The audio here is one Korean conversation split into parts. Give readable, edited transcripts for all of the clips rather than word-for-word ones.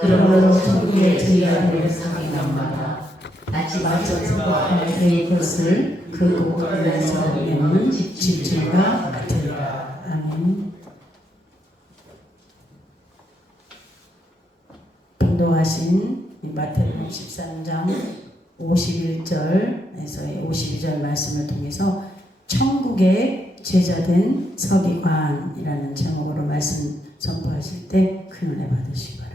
그러므로 천국에 저희가 되는 서기관마다 낯이 맞춰서 하늘의 것을 그 고국에서 내는 집주가 같으리라. 아멘. 본도하신 마태복음 13장 51절에서의 52절 말씀을 통해서 천국의 제자된 서기관이라는 제목으로 말씀 선포하실 때 큰 은혜 받으시기 바랍니다.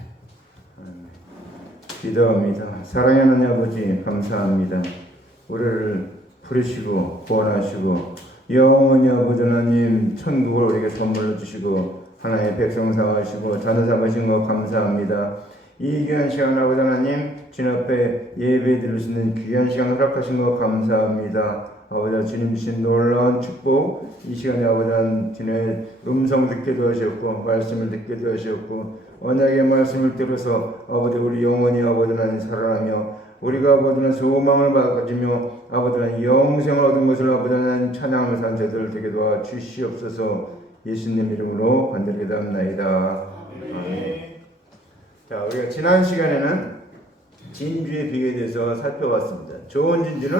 기도합니다. 사랑하는 아버지 감사합니다. 우리를 부르시고 구원하시고 영원히 아버지 하나님 천국을 우리에게 선물로 주시고 하나님의 백성 삼으시고 자녀 삼으신 것 감사합니다. 이 귀한 시간 아버지 하나님 주님 앞에 예배 드릴 수 있는 귀한 시간 허락하신 것 감사합니다. 아버지 주님 주신 놀라운 축복 이 시간에 아버지 하나님 주님의 음성 듣게 되셨고 말씀을 듣게 되셨고 언약의 말씀을 들어서 아버지 우리 영원히 아버지 하나님 살아나며 우리가 아버지 하나님 소망을 가지며 아버지 하나님 영생을 얻은 것을 아버지 하나님 찬양하며 사는 저들 되게 도와 주시옵소서. 예수님 이름으로 간절히 기도합나이다. 아멘. 자, 우리가 지난 시간에는 진주의 비유에 대해서 살펴봤습니다. 좋은 진주는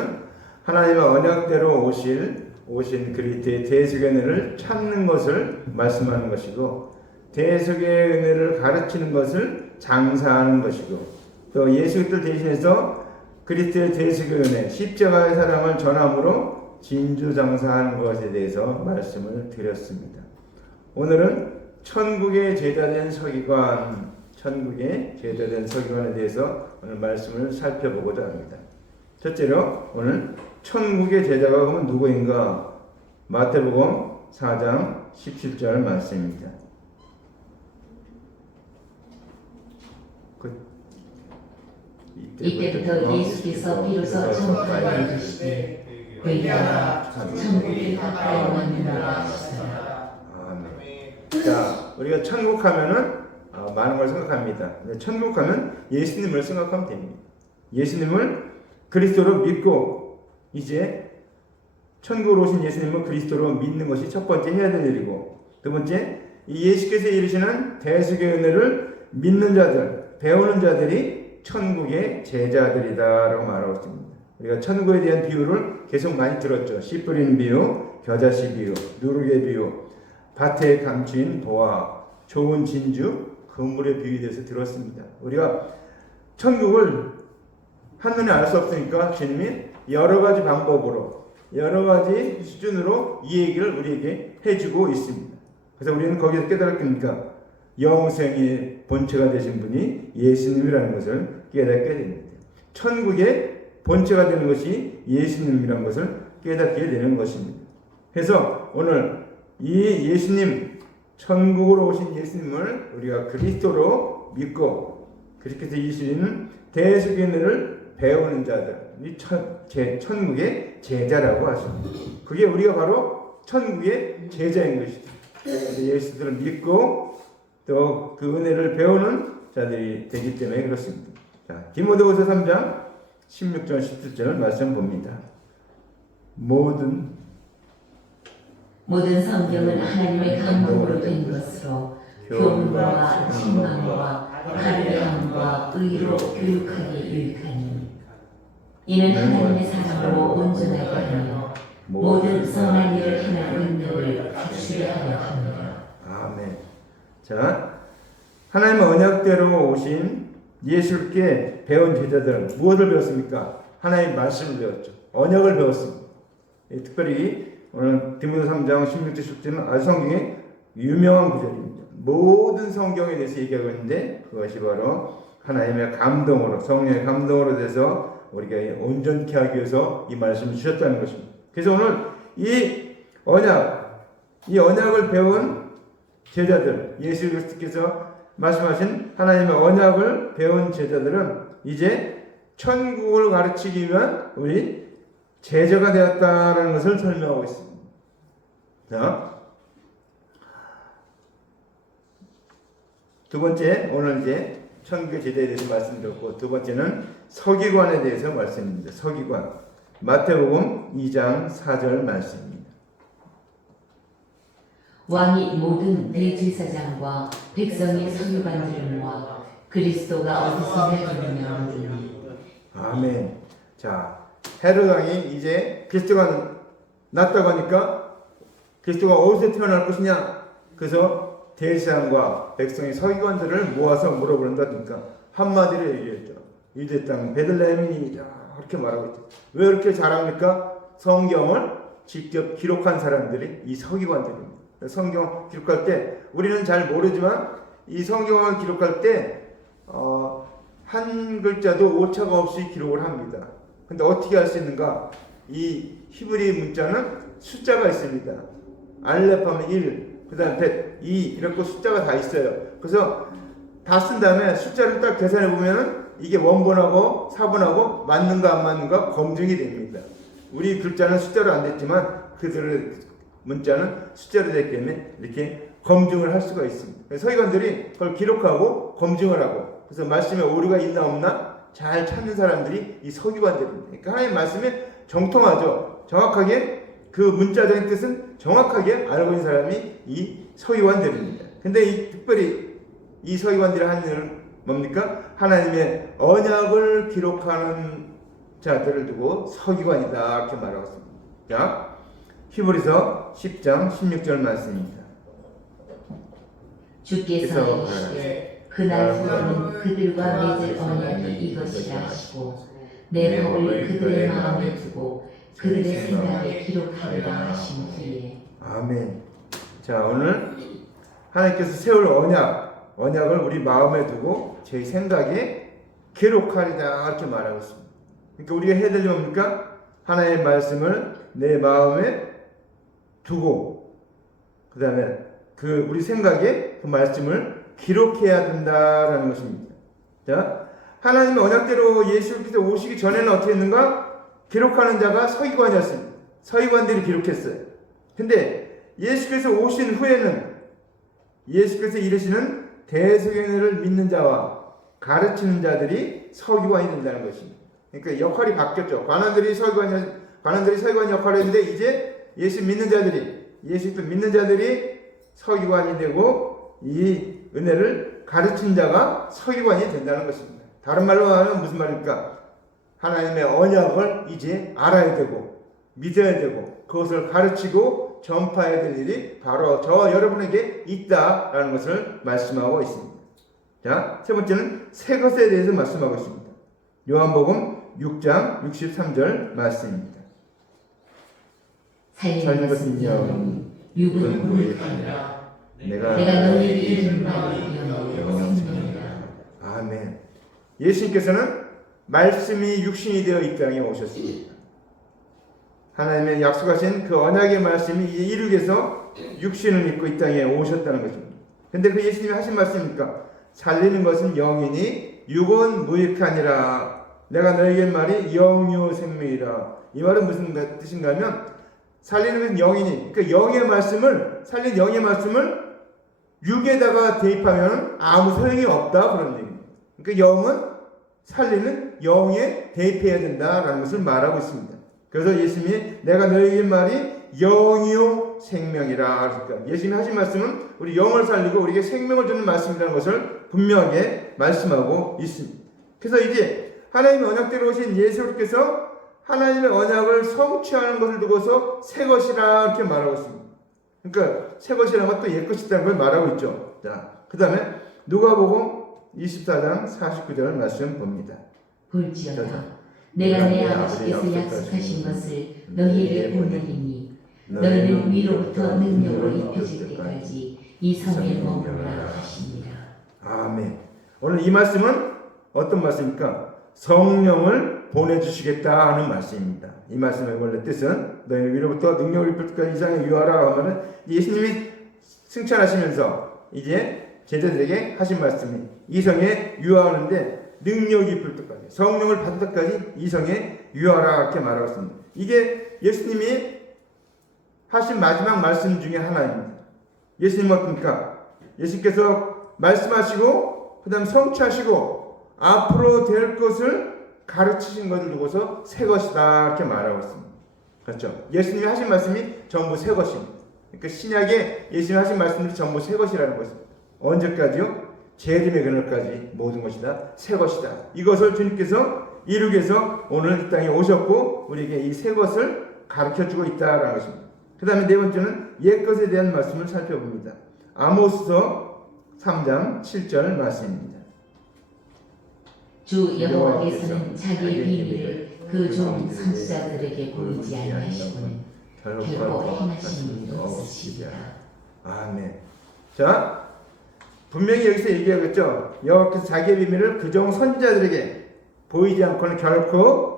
하나님의 언약대로 오신 그리스도의 대속의 은혜를 찾는 것을 말씀하는 것이고 대속의 은혜를 가르치는 것을 장사하는 것이고 또 예수 그리스도를 대신해서 그리스도의 대속의 은혜 십자가의 사랑을 전함으로 진주 장사하는 것에 대해서 말씀을 드렸습니다. 오늘은 천국의 제자된 서기관 천국의 제자된 서기관에 대해서 오늘 말씀을 살펴보고자 합니다. 첫째로 오늘 천국의 제자가 그러면 누구인가? 마태복음 4장 17절 말씀입니다. 이때부터 예수께서 비로소 천국에 이르시되 회개하라 천국이 가까이 왔느니라 하시더라. 아멘. 자, 우리가 천국 하면은 많은 걸 생각합니다. 천국 하면 예수님을 생각하면 됩니다. 예수님을 그리스도로 믿고 이제 천국으로 오신 예수님을 그리스도로 믿는 것이 첫 번째 해야 될 일이고 두 번째 이 예수께서 이루시는 대속의 은혜를 믿는 자들, 배우는 자들이 천국의 제자들이다라고 말하고 있습니다. 우리가 천국에 대한 비유를 계속 많이 들었죠. 씨 뿌리는 비유, 겨자씨 비유, 누룩의 비유, 밭에 감추인 보화, 좋은 진주, 그물의 비유에 대해서 들었습니다. 우리가 천국을 한눈에 알 수 없으니까 주님이 여러 가지 방법으로 여러 가지 수준으로 이 얘기를 우리에게 해주고 있습니다. 그래서 우리는 거기서 깨달았습니까? 영생의 본체가 되신 분이 예수님이라는 것을 깨닫게 됩니다. 천국의 본체가 되는 것이 예수님이라는 것을 깨닫게 되는 것입니다. 그래서 오늘 이 예수님 천국으로 오신 예수님을 우리가 그리스도로 믿고 그리스도께서 이루시는 대속의 은혜를 배우는 자들, 이 천국의 제자라고 하십니다. 그게 우리가 바로 천국의 제자인 것이죠. 예수들을 믿고 또 그 은혜를 배우는 자들이 되기 때문에 그렇습니다. 자, 디모데후서 3장 16절 17절 말씀 봅니다. 모든 성경은 하나님의 감동으로 된 것으로 교훈과 책망과 할례함과 의로 교육하기 유익하니 이는 하나님의 사람으로 온전하게 하며 모든 선한 일을 하는 은혜를 갖추게 하려 합니다. 아멘. 자, 하나님의 언약대로 오신 예수께 배운 제자들은 무엇을 배웠습니까? 하나님의 말씀을 배웠죠. 언약을 배웠습니다. 특별히 오늘 디모데 3장 16절 17절은 아주 성경의 유명한 구절입니다. 모든 성경에 대해서 얘기하고 있는데 그것이 바로 하나님의 감동으로 성령의 감동으로 돼서 우리가 온전케 하기 위해서 이 말씀을 주셨다는 것입니다. 그래서 오늘 이 언약을 배운 제자들 예수 그리스도께서 말씀하신 하나님의 언약을 배운 제자들은 이제 천국을 가르치기 위한 우리 제자가 되었다는 것을 설명하고 있습니다. 자, 두 번째 오늘 이제 천국의 제자에 대해서 말씀드렸고 두 번째는 서기관에 대해서 말씀입니다. 서기관 마태복음 2장 4절 말씀입니다. 왕이 모든 대제사장과 백성의 서기관들을 모아 그리스도가 어디서 해주느냐 묻으니 아멘. 자, 헤롯 왕이 이제 그리스도가 낫다고 하니까 그리스도가 어디서 태어날 것이냐? 그래서 대제사장과 백성의 서기관들을 모아서 물어보는다니까 한마디로 얘기했죠. 유대 땅 베들레헴이니이다. 그렇게 말하고 있죠. 왜 이렇게 잘합니까? 성경을 직접 기록한 사람들이 이 서기관들입니다. 성경 기록할 때 우리는 잘 모르지만 이 성경을 기록할 때 한 글자도 오차가 없이 기록을 합니다. 근데 어떻게 할 수 있는가? 이 히브리 문자는 숫자가 있습니다. 알렙 하면 1, 그 다음에 100, 2 이렇게 숫자가 다 있어요. 그래서 다 쓴 다음에 숫자를 딱 계산해 보면은 이게 원본하고 사본하고 맞는가 안 맞는가 검증이 됩니다. 우리 글자는 숫자로 안 됐지만 그들의 문자는 숫자로 됐기 때문에 이렇게 검증을 할 수가 있습니다. 서기관들이 그걸 기록하고 검증을 하고 그래서 말씀에 오류가 있나 없나 잘 찾는 사람들이 이 서기관들입니다. 그러니까 하나님 말씀에 정통하죠. 정확하게 그 문자적인 뜻은 정확하게 알고 있는 사람이 이 서기관들입니다. 근데 특별히 이 서기관들이 하는 일은 뭡니까? 하나님의 언약을 기록하는 자들을 두고 서기관이다 이렇게 말하고 있습니다. 자, 히브리서 10장 16절 말씀입니다. 주께서 이르시되 그날 후에는 그들과 맺을 언약이 이것이라 하시고 내 법을 그들의 마음에 두고 그들의 생각에 기록하리라 하신 뒤에 아멘. 자, 오늘 하나님께서 세울 언약을 우리 마음에 두고 제 생각에 기록하리라 이렇게 말하고 있습니다. 그러니까 우리가 해야 될 일이 뭡니까? 하나님의 말씀을 내 마음에 두고 그 다음에 우리 생각에 그 말씀을 기록해야 된다라는 것입니다. 자, 하나님의 언약대로 예수께서 오시기 전에는 어떻게 했는가? 기록하는 자가 서기관이었습니다. 서기관들이 기록했어요. 근데 예수께서 오신 후에는 예수께서 이르시는 대속연회를 믿는 자와 가르치는 자들이 서기관이 된다는 것입니다. 그러니까 역할이 바뀌었죠. 관원들이 서기관 역할을 했는데 이제 예수 믿는 자들이 서기관이 되고 이 은혜를 가르친 자가 서기관이 된다는 것입니다. 다른 말로 하면 무슨 말입니까? 하나님의 언약을 이제 알아야 되고 믿어야 되고 그것을 가르치고 전파해야 될 일이 바로 저 여러분에게 있다라는 것을 말씀하고 있습니다. 자, 세 번째는 새 것에 대해서 말씀하고 있습니다. 요한복음 6장 63절 말씀입니다. 살린 것은 영원히 육은 무익하니라 내가 너희에게 이른 말이 영원히 생명이라. 아멘. 예수님께서는 말씀이 육신이 되어 이 땅에 오셨습니다. 하나님의 약속하신 그 언약의 말씀이 이제 이루기 위해서 육신을 입고 이 땅에 오셨다는 것입니다. 근데 그 예수님이 하신 말씀입니까? 살리는 것은 영이니 육은 무익하니라. 내가 너에게 말이 영유 생명이라. 이 말은 무슨 뜻인가 하면 살리는 것은 영이니, 그러니까 살린 영의 말씀을 육에다가 대입하면 아무 소용이 없다 그런 얘기입니다. 그러니까 영은 살리는 영에 대입해야 된다라는 것을 말하고 있습니다. 그래서 예수님이 내가 너에게 말이 영이요 생명이라. 그러니까 예수님이 하신 말씀은 우리 영을 살리고 우리에게 생명을 주는 말씀이라는 것을 분명하게 말씀하고 있습니다. 그래서 이제 하나님의 언약대로 오신 예수께서 하나님의 언약을 성취하는 것을 두고서 새 것이라 이렇게 말하고 있습니다. 그러니까 새 것이라는 것도 옛 것이라는 걸 말하고 있죠. 자, 그 다음에 누가복음 24장 49절 말씀 봅니다. 볼지어다 내가 내 아버지께서 약속하신 것을 너희에게 보내리니 너희는 위로부터 능력으로 입혀질 때까지 이 성에 머무르라 하시니라. 아멘. 오늘 이 말씀은 어떤 말씀입니까? 성령을 보내주시겠다 하는 말씀입니다. 이 말씀의 원래 뜻은 너희는 위로부터 능력을 입힐 때까지 이 성에 유하라 하면은 예수님이 승천하시면서 이제 제자들에게 하신 말씀이 이 성에 유하하는데 능력이 입힐 때까지 성령을 받을 때까지 이 성에 유하라 이렇게 말하고 있습니다. 이게 예수님이 하신 마지막 말씀 중에 하나입니다. 예수님은 어떻습니까? 예수님께서 말씀하시고 그 다음 성취하시고 앞으로 될 것을 가르치신 것을 두고서 새 것이다 이렇게 말하고 있습니다. 그렇죠? 예수님이 하신 말씀이 전부 새 것입니다. 그러니까 신약에 예수님이 하신 말씀들이 전부 새 것이라는 것입니다. 언제까지요? 재림의 그날까지 모든 것이 다 새 것이다. 이것을 주님께서 이루기 위해서 오늘 이 땅에 오셨고 우리에게 이 새 것을 가르쳐주고 있다라는 것입니다. 그 다음에 네 번째는 옛것에 대한 말씀을 살펴봅니다. 아모스서 3장 7절 말씀입니다. 주 여호와께서는 자기의 비밀을 그 종 선지자들에게 보이지 아니하시고는 결코 행하신 일이 없으시리라. 아멘. 자, 분명히 여기서 얘기하겠죠. 여호와께서 자기의 비밀을 그 종 선지자들에게 보이지 않고는 결코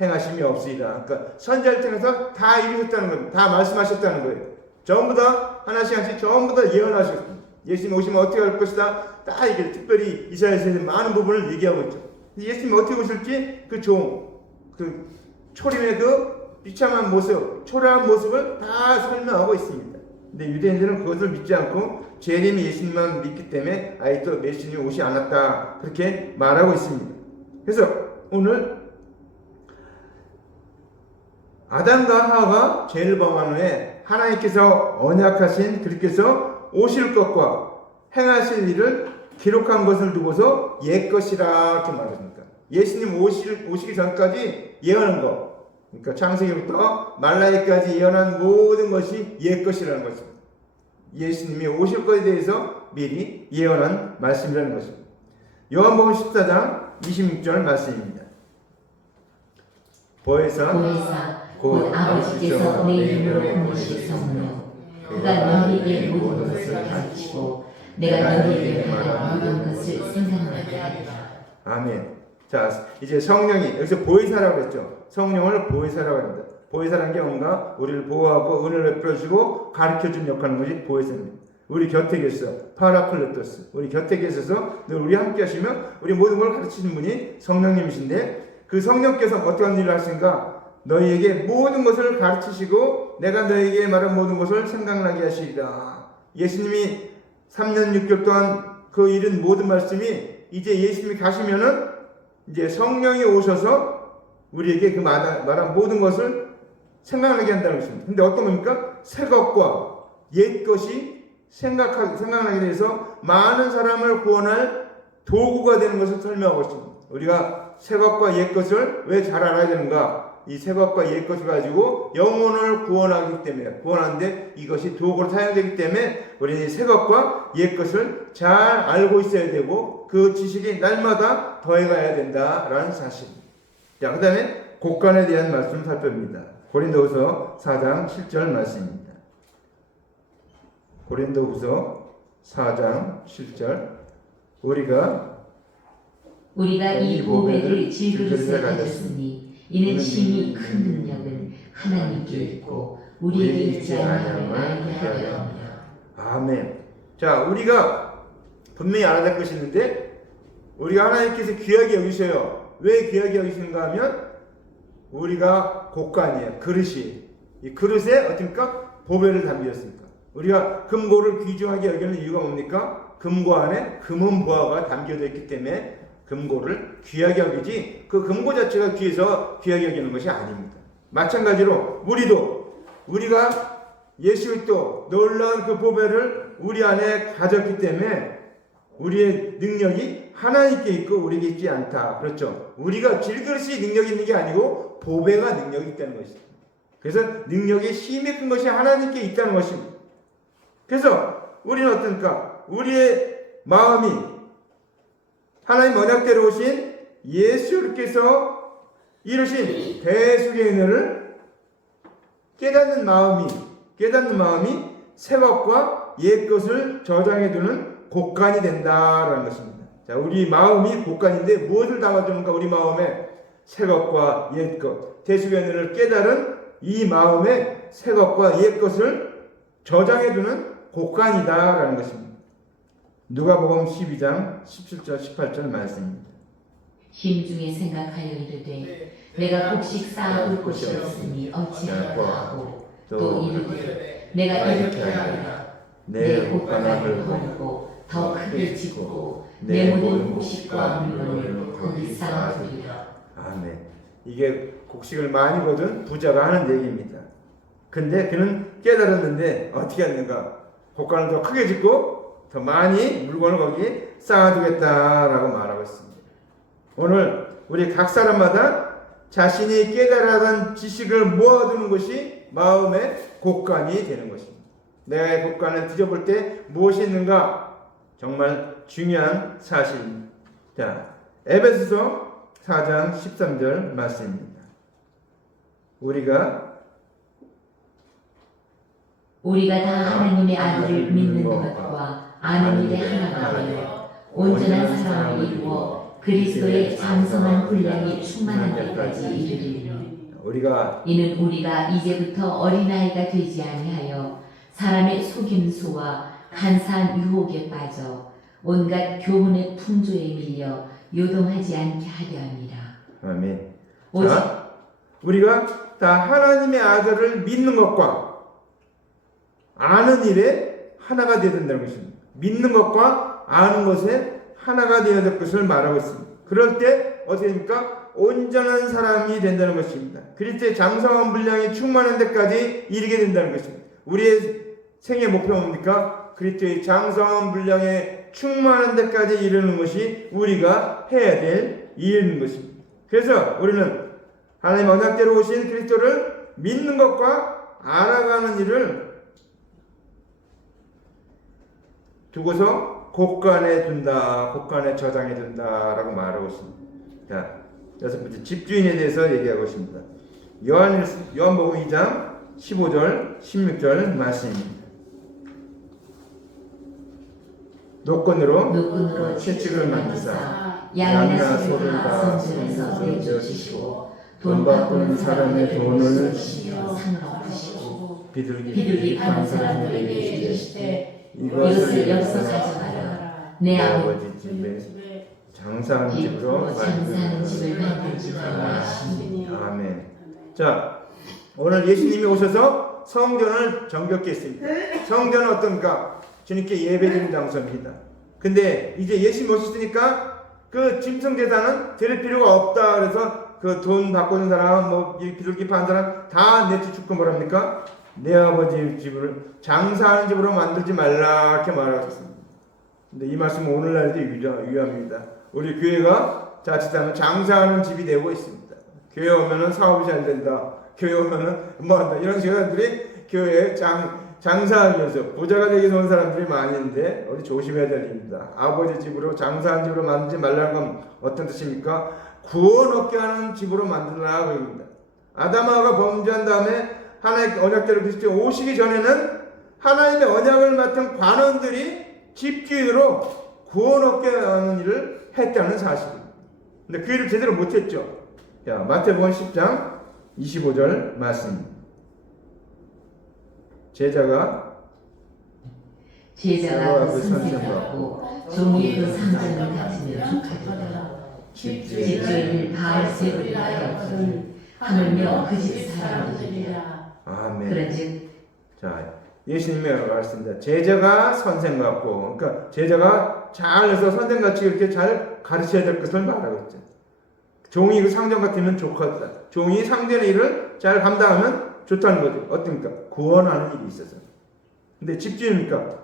행하심이 없으리라. 그러니까 선지자를 통해서 다 이루셨다는 거예요. 다 말씀하셨다는 거예요. 전부 다 하나씩 하나씩 전부 다 예언하셨습니다. 예수님 오시면 어떻게 할 것이다. 다 이게 특별히 이사야서에 많은 부분을 얘기하고 있죠. 예수님이 어떻게 오실지 그 초림의 그 비참한 모습, 초라한 모습을 다 설명하고 있습니다. 근데 유대인들은 그것을 믿지 않고 재림이 예수님만 믿기 때문에 아예 또 메시님이 오지 않았다 그렇게 말하고 있습니다. 그래서 오늘 아담과 하와가 죄를 범한 후에 하나님께서 언약하신 그리스도께서 오실 것과 행하실 일을 기록한 것을 두고서 옛것이라 이렇게 말합니다. 예수님 오시기 전까지 예언한 거, 그러니까 창세기부터 말라기까지 예언한 모든 것이 옛것이라는 것입니다. 예수님이 오실 것에 대해서 미리 예언한 말씀이라는 것입니다. 요한복음 14장 26절 말씀입니다. 보혜사 곧 아버지께서 내 이름으로 보내실 성령 그가 너희에게 모든 것을 가르치고 내가 너희에게 말한 모든 것을 생각나게 하리라. 아멘. 자, 이제 성령이 여기서 보혜사라고 했죠. 성령을 보혜사라고 합니다. 보혜사라는 게 뭔가 우리를 보호하고 은혜를 베풀어주고 가르쳐준 역할을 하는 것이 보혜사입니다. 우리 곁에 계셔 파라클레토스, 우리 곁에 계셔서 늘 우리 함께 하시면 우리 모든 걸 가르치는 분이 성령님이신데 그 성령께서 어떤 일을 하신가? 너희에게 모든 것을 가르치시고 내가 너희에게 말한 모든 것을 생각나게 하시리라. 예수님이 3년 6개월 동안 그 이른 모든 말씀이 이제 예수님이 가시면은 이제 성령이 오셔서 우리에게 그 말한 모든 것을 생각나게 한다는 것입니다. 근데 어떤 겁니까? 새 것과 옛 것이 생각나게 돼서 많은 사람을 구원할 도구가 되는 것을 설명하고 있습니다. 우리가 새 것과 옛 것을 왜 잘 알아야 되는가? 이 새 것과 옛 것을 가지고 영혼을 구원하기 때문에 구원하는데 이것이 도구로 사용되기 때문에 우리는 새 것과 옛 것을 잘 알고 있어야 되고 그 지식이 날마다 더해가야 된다라는 사실. 자, 그 다음에 곡간에 대한 말씀을 살펴봅니다. 고린도후서 4장 7절 말씀입니다. 고린도후서 4장 7절 우리가 이 보배를 질그릇에 가졌으니 이는 심히 큰 능력은 하나님께 있고 우리에게 있지 아니함을 알게 하려 함이라. 아멘. 자, 우리가 분명히 알아야 될 것이 있는데 우리가 하나님께서 귀하게 여기셔요. 왜 귀하게 여기시는가 하면 우리가 곡간이에요. 그릇이. 이 그릇에 어떻습니까? 보배를 담겼으니까. 우리가 금고를 귀중하게 여기는 이유가 뭡니까? 금고 안에 금은 보화가 담겨져 있기 때문에 금고를 귀하게 여기지 그 금고 자체가 귀해서 귀하게 여기는 것이 아닙니다. 마찬가지로 우리가 예수 그리스도 놀라운 그 보배를 우리 안에 가졌기 때문에 우리의 능력이 하나님께 있고 우리에게 있지 않다. 그렇죠? 우리가 질그릇이 능력이 있는 게 아니고 보배가 능력이 있다는 것입니다. 그래서 능력의 힘이 큰 것이 하나님께 있다는 것입니다. 그래서 우리는 어떻습니까? 우리의 마음이 하나님 언약대로 오신 예수께서 이루신 대속의 은혜를 깨닫는 마음이 새 것과 옛 것을 저장해두는 곡간이 된다라는 것입니다. 자, 우리 마음이 곡간인데 무엇을 담아주는가? 우리 마음에 새 것과 옛 것, 대속의 은혜를 깨달은 이 마음에 새 것과 옛 것을 저장해두는 곡간이다라는 것입니다. 누가복음 12장 17절 18절 말씀입니다. 심중에 생각하여 이르되 내가 곡식 쌓아둘 곳이 없으니 어찌하리까 하고 또 이르되 내가 이렇게 하리라 내 곡간을 버리고 더 크게 짓고 내 모든 곡식과 물건을 거기 쌓아두리라. 아멘. 이게 곡식을 많이 거둔 부자가 하는 얘기입니다. 근데 그는 깨달았는데 어떻게 했는가? 곡간을 더 크게 짓고 더 많이 물건을 거기에 쌓아두겠다라고 말하고 있습니다. 오늘 우리 각 사람마다 자신이 깨달아던 지식을 모아두는 것이 마음의 곳간이 되는 것입니다. 내가 곳간을 뒤져볼 때 무엇이 있는가? 정말 중요한 사실입니다. 자, 에베소서 4장 13절 말씀입니다. 우리가 다 하나님의 아들을 믿는 것과 아는 일에 하나가 되어 온전한 사랑을 이루어 그리스도의 장성한 분량이 충만한 데까지 이르리니 이는 우리가 이제부터 어린아이가 되지 아니하여 사람의 속임수와 간사한 유혹에 빠져 온갖 교훈의 풍조에 밀려 요동하지 않게 하려 합니다. 아멘. 오직 자, 우리가 다 하나님의 아들을 믿는 것과 아는 일에 하나가 되어야 된다는 것입니다. 믿는 것과 아는 것에 하나가 되어야 될 것을 말하고 있습니다. 그럴 때 어떻게 됩니까? 온전한 사람이 된다는 것입니다. 그리스도의 장성한 분량이 충만한 데까지 이르게 된다는 것입니다. 우리의 생애 목표가 뭡니까? 그리스도의 장성한 분량에 충만한 데까지 이르는 것이 우리가 해야 될 일인 것입니다. 그래서 우리는 하나님 언약대로 오신 그리스도를 믿는 것과 알아가는 일을 두고서 곳간에 둔다, 곳간에 저장해 둔다라고 말하고 있습니다. 자, 여섯 번째 집주인에 대해서 얘기하고 있습니다. 요한복음 2장 15절, 16절 말씀입니다. 노끈으로 채찍을 만드사 양이나 소를 다 성전에서 내주시고 돈 바꾼 사람의 돈을 주시며 상을 엎으시고 비둘기 파는 사람들에게 이르시되 이것을 여기서 가져가라. 내 아버지 집에 장사하는 집으로 장사하는 집을 만들지라 하시니. 아멘. 자, 오늘 예수님이 오셔서 성전을 정결케 했습니다. 성전은 어떤가? 주님께 예배드리는 장소입니다. 근데 이제 예수님이 오셨으니까 그 짐승제사는 드릴 필요가 없다. 그래서 그 돈 바꾸는 사람, 뭐 비둘기 파는 사람 다 내쫓고 뭐랍니까? 내 아버지 집을 장사하는 집으로 만들지 말라 이렇게 말하셨습니다. 근데 이 말씀은 오늘날에도 유효합니다. 우리 교회가 자칫하면 장사하는 집이 되고 있습니다. 교회 오면은 사업이 잘 된다. 교회 오면은 뭐 한다. 이런 사람들이 교회에 장사하기 위해서 부자가 되기 위해서 온 사람들이 많이 있는데 우리 조심해야 될 일입니다. 아버지 집으로 장사하는 집으로 만들지 말라는 건 어떤 뜻입니까? 구원 얻게 하는 집으로 만들라고 합니다. 아담하가 범죄한 다음에 하나님의 언약대로 그리스도에 오시기 전에는 하나님의 언약을 맡은 관원들이 집주인으로 구원 얻게 하는 일을 했다는 사실입니다. 근데 그 일을 제대로 못했죠. 자, 마태복음 10장 25절 말씀입니다. 제자가 그 선생받고 종이 그 상전을 가지며 축하하더라. 집주인을 바알세불이라 하였거든 하물며 그 집 사람들이라. 아멘. 그런즉 자, 예수님의 말씀입니다. 제자가 선생 같고, 그러니까 제자가 잘해서 선생같이 이렇게 잘 가르쳐야 될 것을 말하고 있죠. 종이 그 상전 같으면 좋겠다. 종이 상전의 일을 잘 감당하면 좋다는 거죠. 어떻습니까? 구원하는 일이 있어서. 근데 집주인입니까?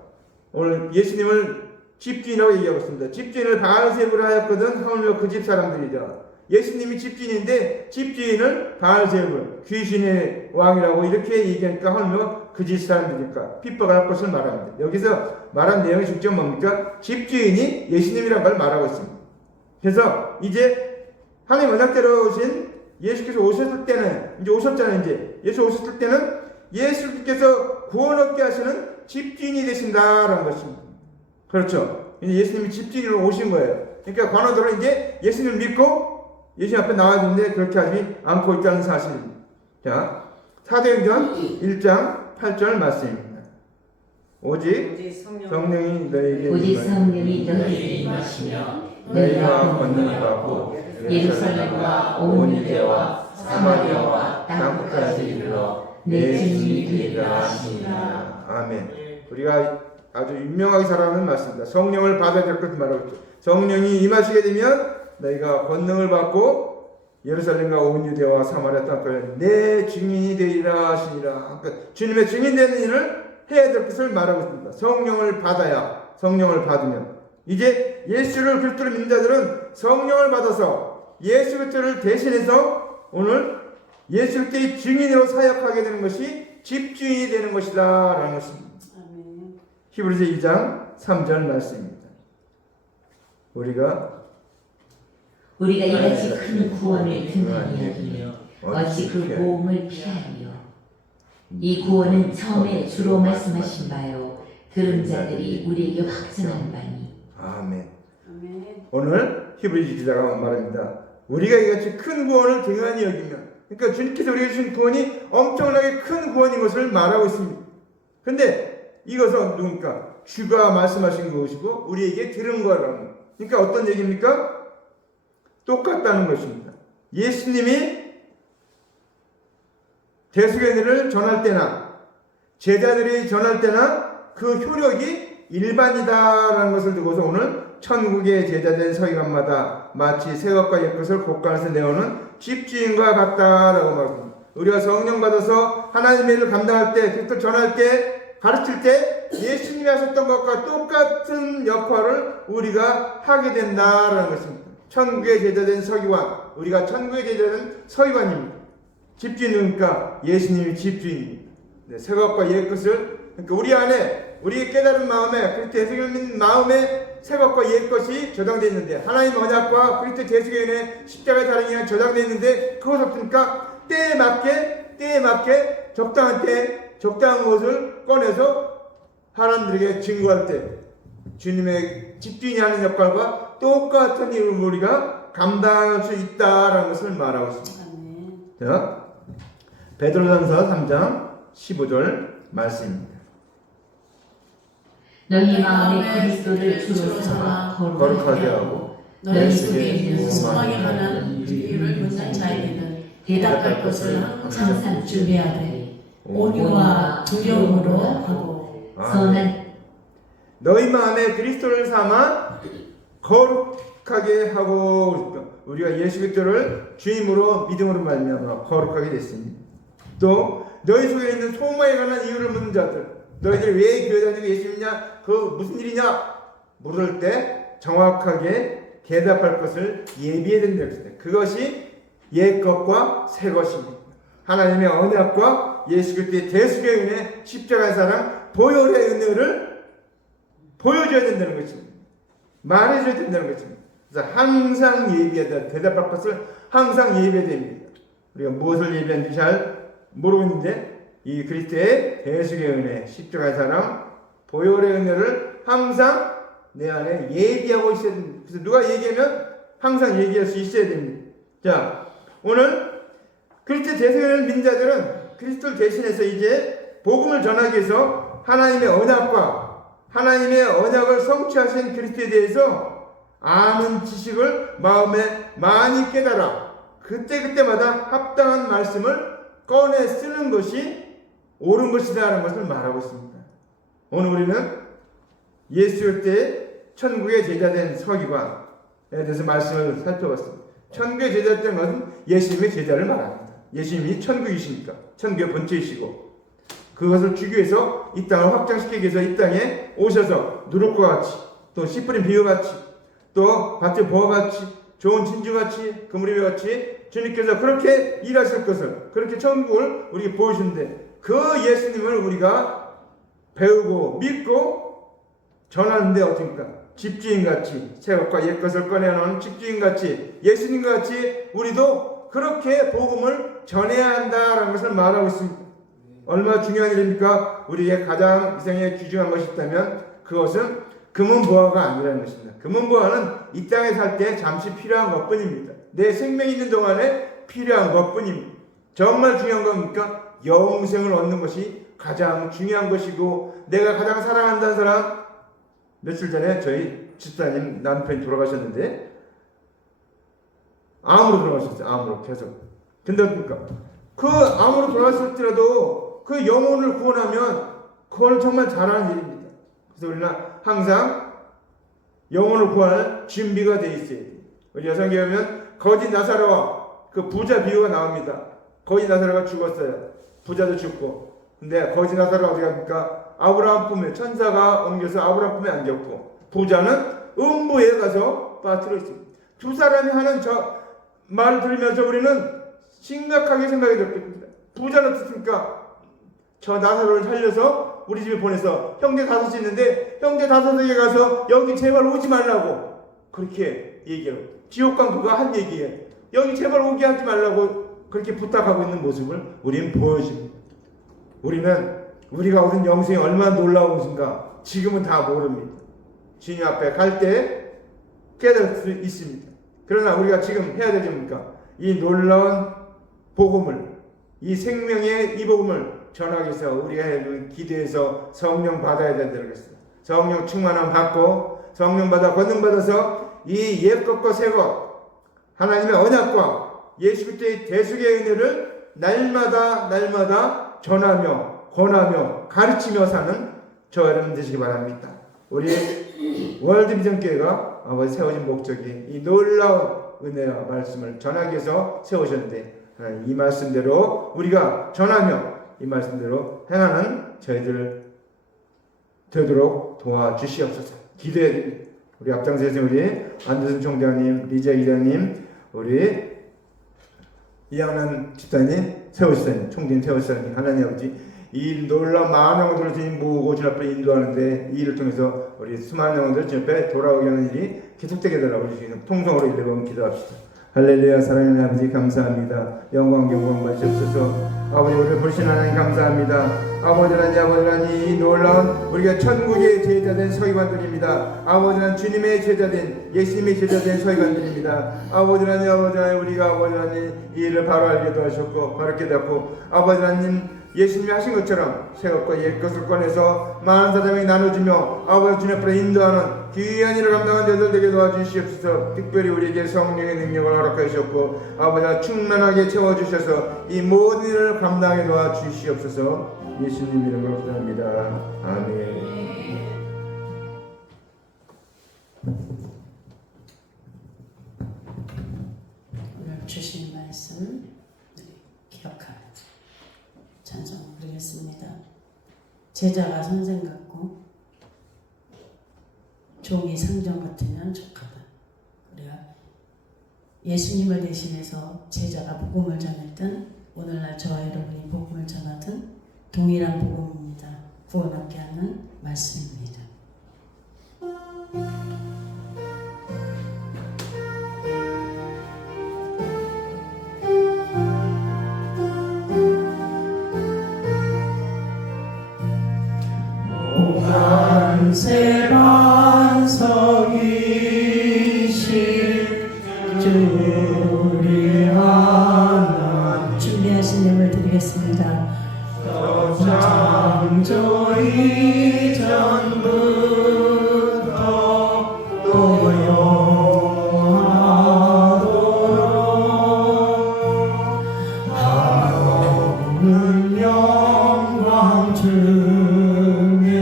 오늘 예수님을 집주인이라고 얘기하고 있습니다. 집주인을 바알세불 하였거든 하물며 그 집 사람들이죠. 예수님이 집주인인데 집주인을 바알세불, 귀신의 왕이라고 이렇게 얘기하니까 하물며 그 집 사람들이니까 핍박할 것을 말합니다. 여기서 말한 내용이 중점 뭡니까? 집주인이 예수님이라는 걸 말하고 있습니다. 그래서 이제 하나님 언약대로 오신 예수께서 오셨을 때는, 이제 오셨잖아요. 이제 예수 오셨을 때는 예수께서 구원 얻게 하시는 집주인이 되신다라는 것입니다. 그렇죠. 이제 예수님이 집주인으로 오신 거예요. 그러니까 관원들은 이제 예수님을 믿고 예수님 앞에 나와야 되는데 그렇게 하지 않고 있다는 사실입니다. 자, 사도행전 1장 8절 말씀입니다. 오직 성령이 너희에게 임하시며 너희가 권능을 받고 예루살렘과 온 유대와 사마리아와 땅끝까지 이르러 내 증인이 되리라 하시니라. 아멘. 우리가 아주 유명하게 살아가는 말씀입니다. 성령을 받아야 될 것을 말하고 있죠. 성령이 임하시게 되면 너희가 권능을 받고 예루살렘과 온 유대와 사마리아 땅까지 내 증인이 되리라 하시니라. 그러니까 주님의 증인되는 일을 해야 될 것을 말하고 있습니다. 성령을 받아야 성령을 받으면 이제 예수를 그리스도로 믿는 자들은 성령을 받아서 예수 그리스도를 대신해서 오늘 예수 그리스도의 증인으로 사역하게 되는 것이 집주인이 되는 것이다 라는 것입니다. 아멘. 히브리서 2장 3절 말씀입니다. 우리가 이같이 큰 구원을 등한히 여기며 어찌 그 고음을 피하리요. 이 구원은 처음에 주로 말씀하신 바요 들은 자들이 우리에게 확증한 바니. 아멘. 아멘. 오늘 히브리 기자가 말합니다. 우리가 이같이 큰 구원을 등한히 여기면, 그러니까 주님께서 우리에게 주신 구원이 엄청나게 큰 구원인 것을 말하고 있습니다. 근데 이것은 누굽니까? 주가 말씀하신 것이고 우리에게 들은 거라는. 그러니까 어떤 얘기입니까? 똑같다는 것입니다. 예수님이 대속의 전할 때나 제자들이 전할 때나 그 효력이 일반이다라는 것을 두고서 오늘 천국의 제자된 서기관마다 마치 새 것과 옛 것을 곳간에서 내오는 집주인과 같다라고 말합니다. 우리가 성령 받아서 하나님의 일을 감당할 때, 그리스도 전할 때, 가르칠 때 예수님이 하셨던 것과 똑같은 역할을 우리가 하게 된다라는 것입니다. 천국의 제자된 서기관, 우리가 천국의 제자된 서기관입니다. 집주인이니까 예수님이 집주인입니다. 네, 새 것과 옛 것을, 그러니까 우리 안에, 우리의 깨달은 마음에, 그리스도 대속을 믿는 마음에 새 것과 옛 것이 저장되어 있는데, 하나님 언약과 그리스도 대속의 은혜 십자가의 사랑이 저장되어 있는데, 그것 없으니까 때에 맞게 적당한 때 적당한 것을 꺼내서 사람들에게 증거할 때 주님의 집주인이 하는 역할과 똑같은 일을 우리가 감당할 수 있다라는 것을 말하고 있습니다. 아멘. 자, 베드로전서 3장 15절 말씀입니다. 너희 마음에 그리스도를 주로 삼아 거룩하게 하고 너희 속에 있는 소망에 관한 이유를 묻는 자에게는 대답할 것을 항상 준비하되 온유와 두려움으로 하고 선한 너희 마음에 그리스도를 삼아 거룩하게 하고, 우리가 예수 그리스도를 주임으로 믿음으로 말미암아 거룩하게 됐습니다. 또 너희 속에 있는 소망에 관한 이유를 묻는 자들, 너희들이 왜 교회 다니고 예수 믿냐, 그 무슨 일이냐 물을 때 정확하게 대답할 것을 예비해야 된다고 했습니다. 그것이 옛 것과 새 것입니다. 하나님의 언약과 예수 그리스도의 대속의 은혜, 십자가의 사랑, 보혈의 은혜를 보여줘야 된다는 것입니다. 말해줘야 된다는 것입니다. 그래서 항상 예비해야 돼. 대답할 것을 항상 예비해야 됩니다. 우리가 무엇을 예비하는지 잘 모르고 있는데, 이 그리스도의 대속의 은혜, 십자가의 사랑, 보혈의 은혜를 항상 내 안에 예비하고 있어야 됩니다. 그래서 누가 얘기하면 항상 얘기할 수 있어야 됩니다. 자, 오늘 그리스도 대속의 은혜를 믿는 자들은 그리스도를 대신해서 이제 복음을 전하기 위해서 하나님의 언약을 성취하신 그리스도에 대해서 아는 지식을 마음에 많이 깨달아 그때마다 합당한 말씀을 꺼내 쓰는 것이 옳은 것이다라는 것을 말하고 있습니다. 오늘 우리는 예수 그리스도의 천국의 제자된 서기관에 대해서 말씀을 살펴봤습니다. 천국의 제자된 것은 예수님의 제자를 말합니다. 예수님이 천국이시니까 천국의 본체이시고, 그것을 주기 위해서 이 땅을 확장시키기 위해서 이 땅에 오셔서 누룩과 같이, 또 씨 뿌린 비유같이, 또 밭의 보화같이, 좋은 진주같이, 그물이같이 주님께서 그렇게 일하실 것을, 그렇게 천국을 우리에게 보여주는데, 그 예수님을 우리가 배우고 믿고 전하는데 어떻습니까? 집주인같이, 새 것과 옛 것을 꺼내놓은 집주인같이, 예수님같이 우리도 그렇게 복음을 전해야 한다라는 것을 말하고 있습니다. 얼마나 중요한 일입니까? 우리의 가장 이생에 귀중한 것이 있다면 그것은 금은보화가 아니라는 것입니다. 금은보화는 이 땅에 살 때 잠시 필요한 것뿐입니다. 내 생명이 있는 동안에 필요한 것뿐입니다. 정말 중요한 겁니까? 영생을 얻는 것이 가장 중요한 것이고, 내가 가장 사랑한다는 사람, 며칠 전에 저희 집사님 남편이 돌아가셨는데 암으로 돌아가셨어요. 암으로 계속. 근데 어떻습니까? 그 암으로 돌아가셨더라도 그 영혼을 구원하면 그건 정말 잘하는 일입니다. 그래서 우리는 항상 영혼을 구할 준비가 되어 있어야 돼요. 우리 여성교회 보면 거지 나사로와 그 부자 비유가 나옵니다. 거지 나사로가 죽었어요. 부자도 죽고 근데 거지 나사로가 어디 갑니까? 아브라함 품에 천사가 옮겨서 아브라함 품에 안겼고 부자는 음부에 가서 빠뜨려 있습니다. 두 사람이 하는 저 말을 들으면서 우리는 심각하게 생각이 들었습니다. 부자는 어떻습니까? 저 나사로를 살려서 우리 집에 보내서 형제 다섯이 있는데 형제 다섯에게 가서 여기 제발 오지 말라고 그렇게 얘기해요. 지옥광부가 한 얘기예요. 여기 제발 오게 하지 말라고 그렇게 부탁하고 있는 모습을 우리는 보여줍니다. 우리는 우리가 얻은 영생이 얼마나 놀라운 것인가 지금은 다 모릅니다. 주님 앞에 갈 때 깨달을 수 있습니다. 그러나 우리가 지금 해야 되지 뭡니까? 이 놀라운 복음을, 이 생명의 이 복음을 전하기 위해서 우리가 해야 되는 기도에서 성령 받아야 된다고 했어요. 성령 충만함 받고 성령 받아 권능 받아서 이 옛것과 새것 하나님의 언약과 예수 그리스도의 대속의 은혜를 날마다 전하며 권하며 가르치며 사는 저 여러분 되시기 바랍니다. 우리 월드비전교회가 아버지 세워진 목적이 이 놀라운 은혜와 말씀을 전하기 위해서 세우셨는데 하나님 이 말씀대로 우리가 전하며 이 말씀대로 행하는 저희들 되도록 도와주시옵소서. 기도해 드립니다. 우리 앞장서서 우리 안두순 총장님, 리자 이장님, 우리 이양란 집사님, 세호집사님, 총님 세호집사님, 하나님 아버지 이 놀라운 많은 영혼들을 주님 모으고 주님 앞에 인도하는데 이 일을 통해서 우리 수많은 영혼들 주님 앞에 돌아오게 하는 일이 계속되게 되라고 우리 주님 통성으로 일러보면 기도합시다. 할렐루야. 사랑하는 아버지 감사합니다. 영광 받으시옵소서. 아버지 우리를 보신 하나님 감사합니다. 아버지 하나님 이 놀라운 우리가 천국의 제자된 서기관들입니다. 아버지 하나님 주님의 제자된 예수님의 제자된 서기관들입니다. 아버지 하나님 우리가 아버지 하나님 이 일을 바로 알게 하셨고 바로 깨닫고 아버지 하나님 예수님이 하신 것처럼 새 것과 옛 것을 꺼내서 많은 사람에게 나눠주며 아버지 주님 앞으로 인도하는 귀한 일을 감당한 자들 되게 도와주시옵소서. 특별히 우리에게 성령의 능력을 허락하여 주셨고 아버지 충만하게 채워주셔서 이 모든 일을 감당하게 도와주시옵소서. 예수님 이름으로 기도합니다. 아멘. 오늘 주신 말씀 기억하며 찬송 부르겠습니다. 제자가 선생 같고 종이 상전 같으면 족하다. 우리가 예수님을 대신해서 제자가 복음을 전했던 오늘날 저와 여러분이 복음을 전하던 동일한 복음입니다. 구원 얻게 하는 말씀입니다. 만세 반석이신 주 우리 하나님 준비하신 예물 드리겠습니다. 창조 이전부터 또 영원하도록 하옵는 영광 중에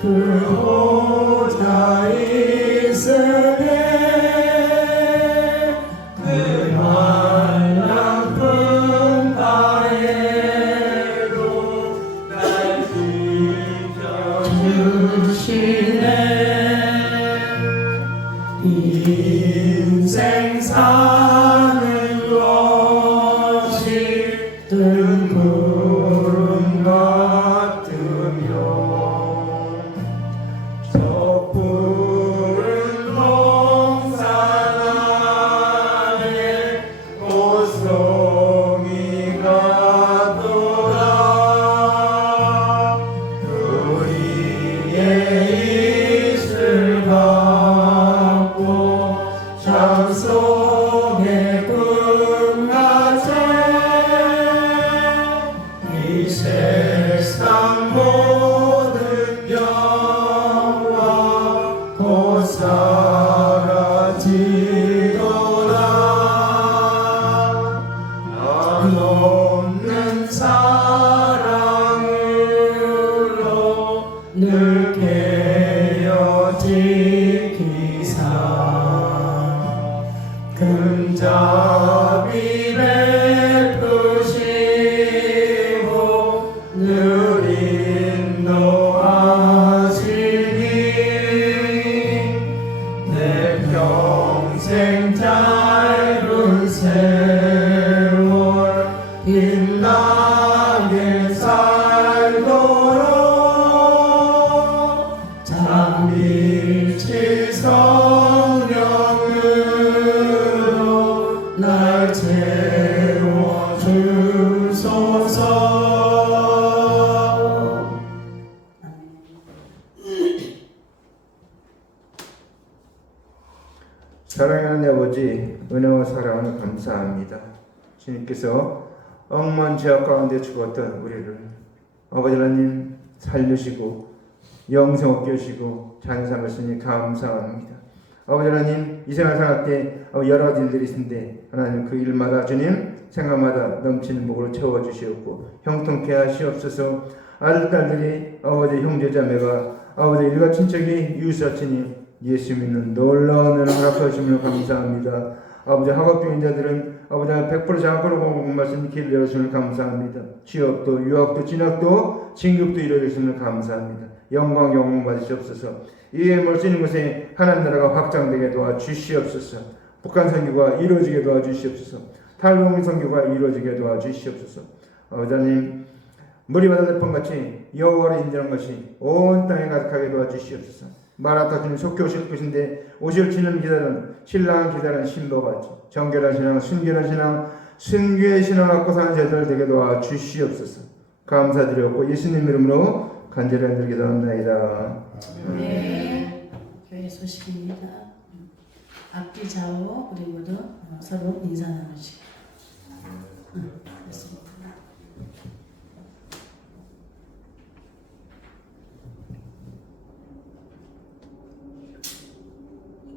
그보다 있으되 그 한량품 아래로 날 지켜주시네. 인생 사는 것이 뜬 구름 같으며 저 푸른 동산 아래 오송이가 돌아 우리의 이슬 받고 잠 속에 꿈같아 이 세상 모든 병과 곧 사라지도다. 한없는 사랑으로 늘 깨어 지키사 금자비 베푸시고 늘 평생 짧은 세월 빛나게 살도록 장미치 성령으로 날 채워주소서. 사랑하는 아버지, 은혜와 사랑을 감사합니다. 주님께서 억만 죄악 가운데 죽었던 우리를 아버지 하나님 살려주시고 영생 얻게 하시고 잔상을 쓰니 감사합니다. 아버지 하나님, 이 생활 살아갈 때 여러 가지 일들이 있는데 하나님 그 일마다 주님 생활마다 넘치는 복으로 채워주시옵고 형통케 하시옵소서. 아들 딸들이 아버지 형제자매가 아버지 일가 친척이 이웃사친이 예수 믿는 놀라운 은혜를 허락하심을 감사합니다. 아버지 학업 중인 자들은 아버지 100% 장학으로 본 말씀 길을 열어주심을 감사합니다. 취업도 유학도 진학도 진급도 이루어주심을 감사합니다. 영광 받으시옵소서. 이 예물 쓰는 곳에 하나님 나라가 확장되게 도와주시옵소서. 북한 선교가 이루어지게 도와주시옵소서. 탈북민 선교가 이루어지게 도와주시옵소서. 아버지 하나님, 물이 바다 대풍같이 여호와를 인정한 것이 온 땅에 가득하게 도와주시옵소서. 마라타 주님 속히 오실 것인데 오실 주님 기다리는 신랑 기다리는 신부같이 정결한 신앙, 순결한 신앙, 순교의 신앙 갖고 사는 자들 되게 도와주시옵소서. 감사드렸고 예수님 이름으로 간절히 한들 기도합니다. 네, 교회 소식입니다. 앞뒤 좌우 우리 모두 서로 인사 나누시고 그렇습니다.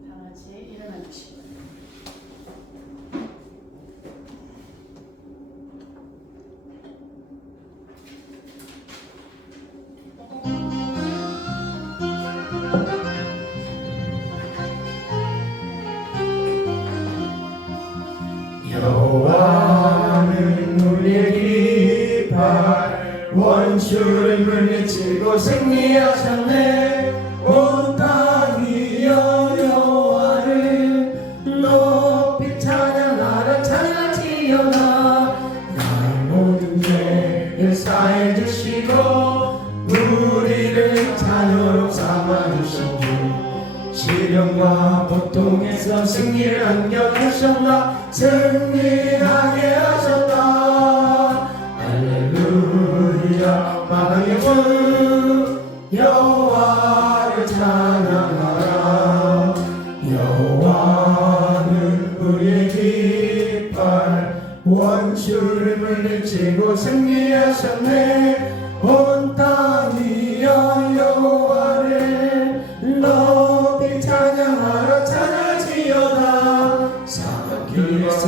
다 같이 일어나 주시고 여호와는 우리의 깃발 원수를 물리치고 승리하셨네. 온 땅이 여호와를 높이 찬양하라. 찬양하지어다. 나의 모든 죄를 사해 주시고 우리를 자녀로 삼아주신 주 시련과 고통에서 승리를 안겨주셨나. 승리하게 하셨다. 할렐루야. 만왕의 주 여호와를 찬양하라. 여호와는 우리의 깃발 원수를 물리치고 승리하셨네. 온 땅이 여호와를 높이 찬양하라. 찬양하지어다. 사막길에서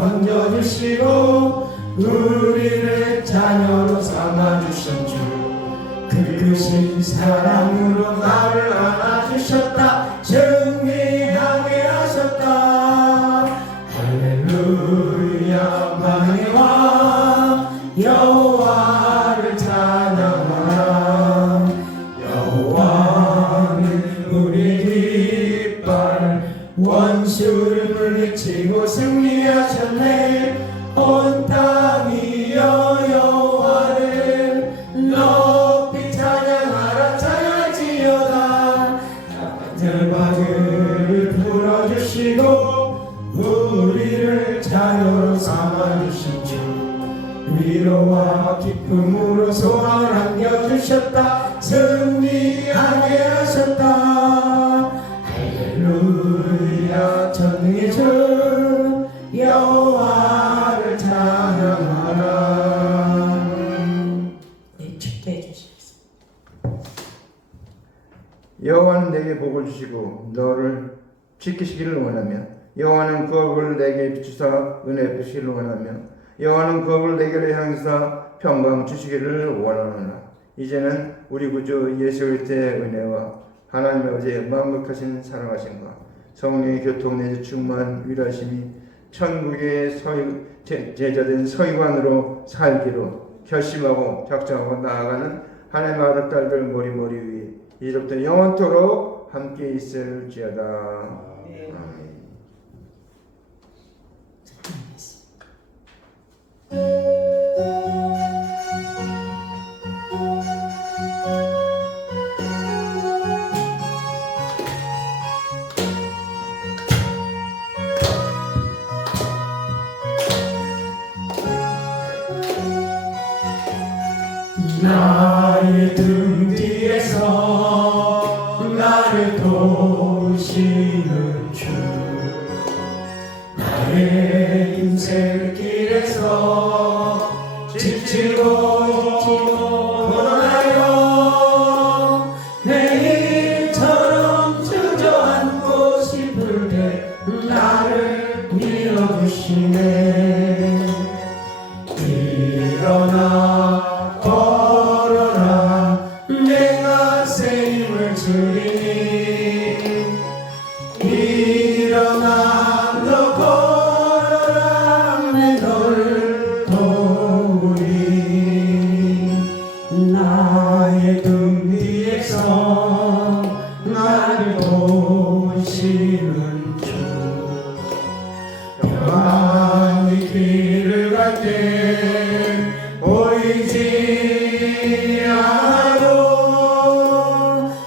던져주시고 우리를 자녀로 삼아주신 주 그 크신 사랑으로 나를 안아주셨다. 승리하게 하셨다. 할렐루야. 만왕의 왕 여호와를 찬양하라. 여호와는 우리 깃발 원수를 물리치고 승리하셨네. 온 땅이 여호와를 높이 찬양하라. 찬양하지어다. 들박을 풀어주시고 우리를 자녀로 삼아주신 주 위로와 기쁨으로 소망을 안겨주셨다. 승리하게 하셨다. 할렐루야. 전능의 주 여호와를 찬양하라. 네, 축도해 주시겠습니다. 여호와는 내게 복을 주시고 너를 지키시기를 원하며 여호와는 그 얼굴을 내게 비추사 은혜 베푸시기를 원하며 여호와는 그 얼굴을 내게로 향하사 평강 주시기를 원하노라. 이제는 우리 구주 예수 그리스도의 은혜와 하나님 아버지의 만극하신 사랑하심과 성령의 교통 내주 충만 위로하심이 천국의 제자된 서기관으로 살기로 결심하고 작정하고 나아가는 하나님의 아들 딸들 머리 위에 이제부터 영원토록 함께 있을지어다. 아멘. 나의 등 뒤에서 나를 도우시는 주 나의 인생길에서 지치고 고난하여 내일처럼 주저앉고 싶을 때 나를 밀어주시네. 일어나 걸어라 내가 새 힘을 주리니 일어나 너 걸어라 내 너를 도우리 나의 등 뒤에서 나를 도우시는 주 평안히 길을 갈 때 보이지 않아도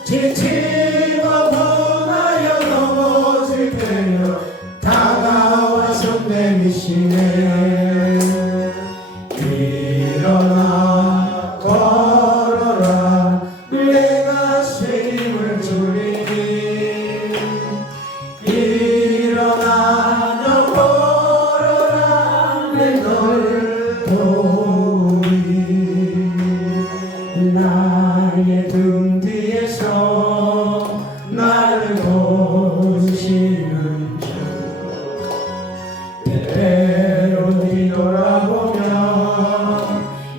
지치고 고나여 넘어질 때여 다가와 손 내미시네. 일어나 걸어라 내가 새 힘을 주리니 일어나 너 걸어라 내 너를 도우리 나의 등 뒤에서 나를 도우시는 주 때때로 뒤돌아보면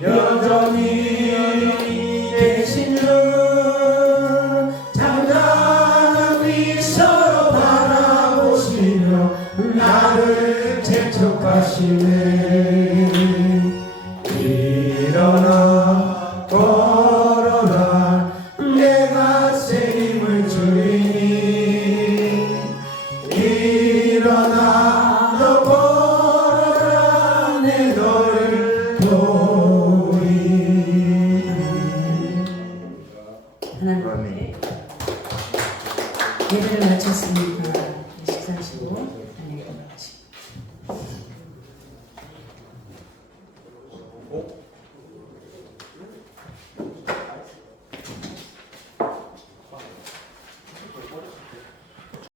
여전히 계신 주 장단한 미소로 바라보시며 나를 재촉하시네. 일어나 걸어라 내가 새 힘을 주리니 일어나 너 걸어라 내 너를 도우리. 하나님 앞에 예배를 마쳤습니다. 식사하시고 안녕히 가십시오.